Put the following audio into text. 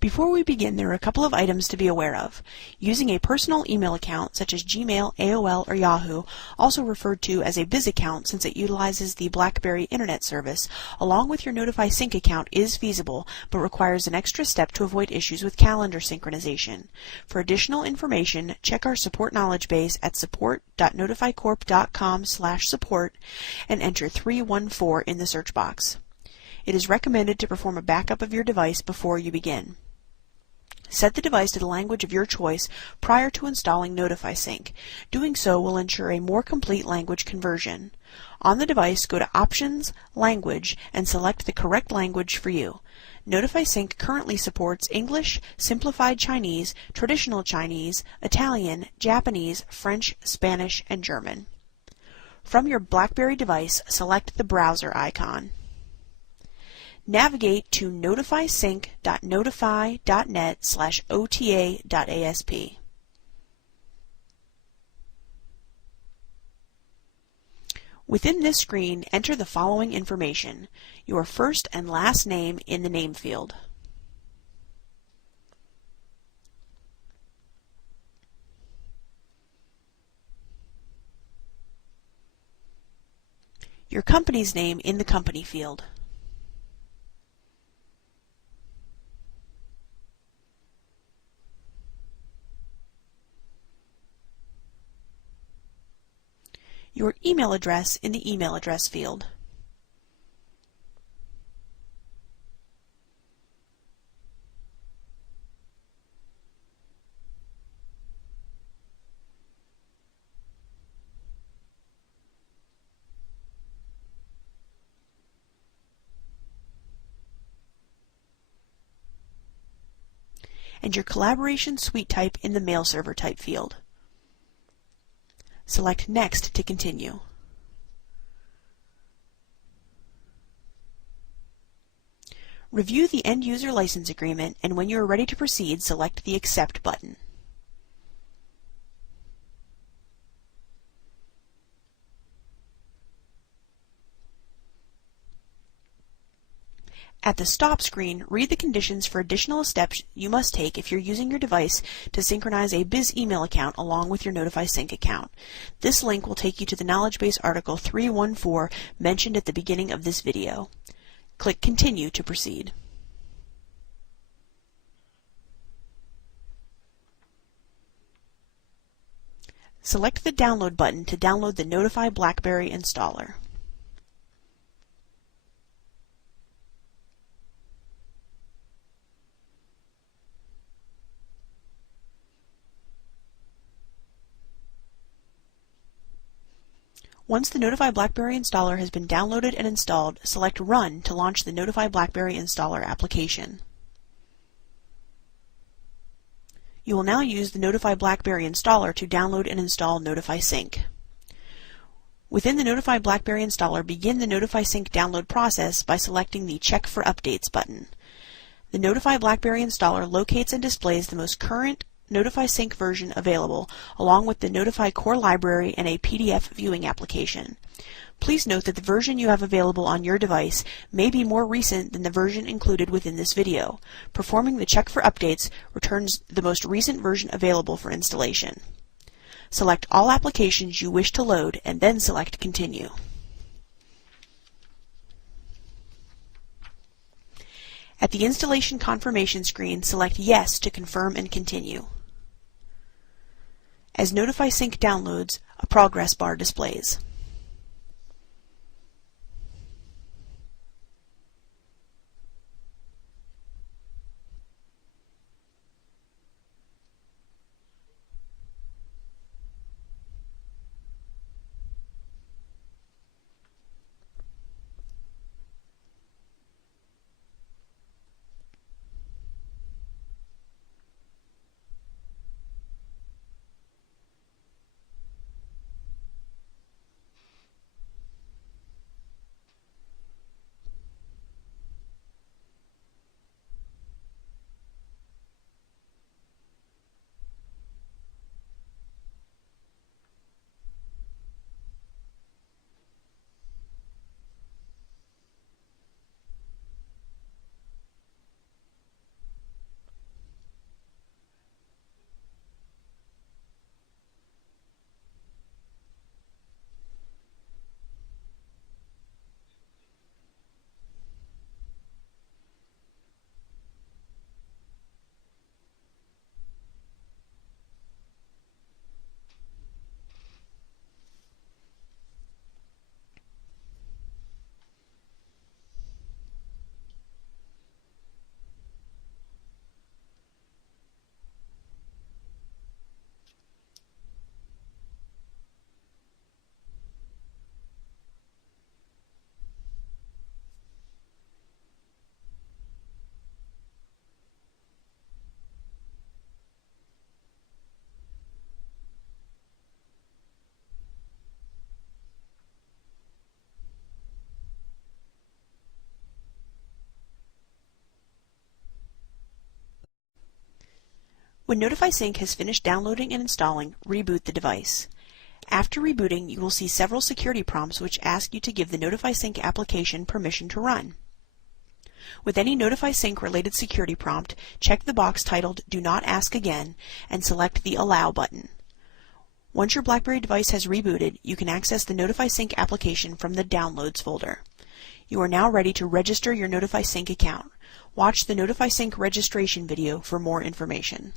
Before we begin, there are a couple of items to be aware of. Using a personal email account, such as Gmail, AOL, or Yahoo, also referred to as a biz account since it utilizes the BlackBerry Internet Service, along with your NotifySync account is feasible, but requires an extra step to avoid issues with calendar synchronization. For additional information, check our support knowledge base at support.notifycorp.com/support and enter 314 in the search box. It is recommended to perform a backup of your device before you begin. Set the device to the language of your choice prior to installing NotifySync. Doing so will ensure a more complete language conversion. On the device, go to Options, Language, and select the correct language for you. NotifySync currently supports English, Simplified Chinese, Traditional Chinese, Italian, Japanese, French, Spanish, and German. From your BlackBerry device, select the browser icon. Navigate to notifysync.notify.net/ota.asp. Within this screen, enter the following information: your first and last name in the name field, your company's name in the company field, your email address in the email address field, and your collaboration suite type in the mail server type field. Select Next to continue. Review the End User License Agreement, and when you are ready to proceed, select the Accept button. At the Stop screen, read the conditions for additional steps you must take if you're using your device to synchronize a biz email account along with your NotifySync account. This link will take you to the knowledge base article 314 mentioned at the beginning of this video. Click Continue to proceed. Select the Download button to download the Notify BlackBerry installer. Once the Notify BlackBerry installer has been downloaded and installed, select Run to launch the Notify BlackBerry installer application. You will now use the Notify BlackBerry installer to download and install NotifySync. Within the Notify BlackBerry installer, begin the NotifySync download process by selecting the Check for Updates button. The Notify BlackBerry installer locates and displays the most current NotifySync version available, along with the Notify core library and a PDF viewing application. Please note that the version you have available on your device may be more recent than the version included within this video. Performing the check for updates returns the most recent version available for installation. Select all applications you wish to load and then select Continue. At the installation confirmation screen, select Yes to confirm and continue. As NotifySync downloads, a progress bar displays. When NotifySync has finished downloading and installing, reboot the device. After rebooting, you will see several security prompts which ask you to give the NotifySync application permission to run. With any NotifySync related security prompt, check the box titled Do Not Ask Again and select the Allow button. Once your BlackBerry device has rebooted, you can access the NotifySync application from the Downloads folder. You are now ready to register your NotifySync account. Watch the NotifySync registration video for more information.